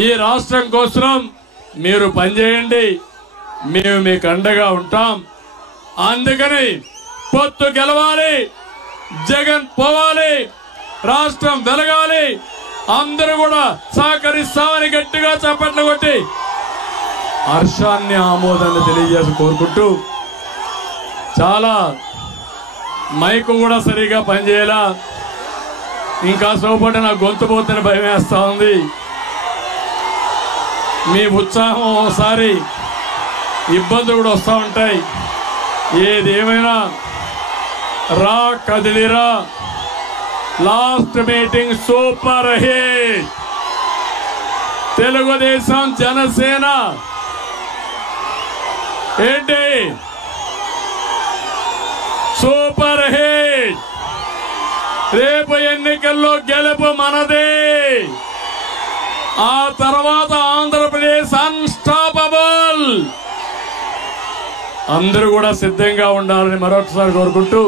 ఈ రాష్ట్రం కోసం మీరు పనిచేయండి, మేము మీకు అండగా ఉంటాం. అందుకని పొత్తు గెలవాలి, జగన్ పోవాలి, రాష్ట్రం వెలగాలి, అందరూ కూడా సహకరిస్తామని గట్టిగా చప్పట్లు కొట్టి హర్షాన్ని ఆమోదాన్ని తెలియజేసి కోరుకుంటూ, చాలా మైకు కూడా సరిగా పనిచేయాలా, ఇంకా సోపట నా గొంతు పోతున్న భయం వేస్తా ఉంది. మీ ఉత్సాహం ఒకసారి ఇబ్బందులు కూడా వస్తూ ఉంటాయి. ఏదేమైనా రా కదిలిరా, last meeting super hit. Telugu Desam Janasena ఏంటి సూపర్ హిట్. రేపు ఎన్నికల్లో గెలుపు మనదే. ఆ తర్వాత ఆంధ్రప్రదేశ్ అన్స్టాపబుల్. అందరూ కూడా సిద్ధంగా ఉండాలని మరొకసారి కోరుకుంటూ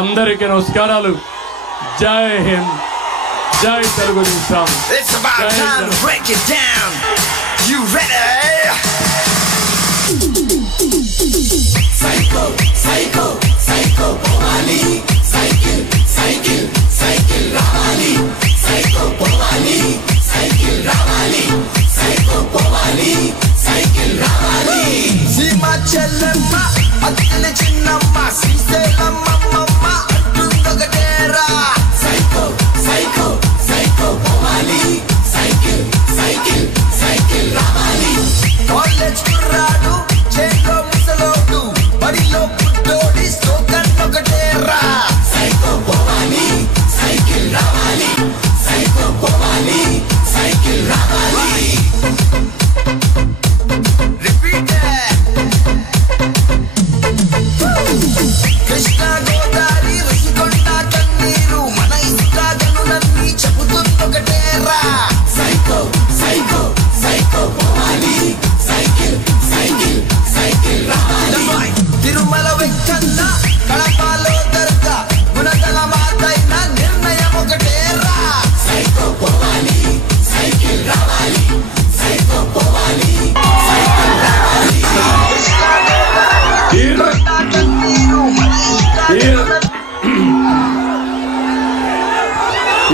అందరికీ నమస్కారాలు. జై హింద్, జై తెలుగుదేశం.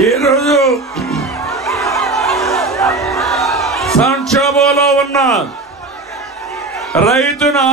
ఈరోజు సంక్షోభంలో ఉన్న రైతును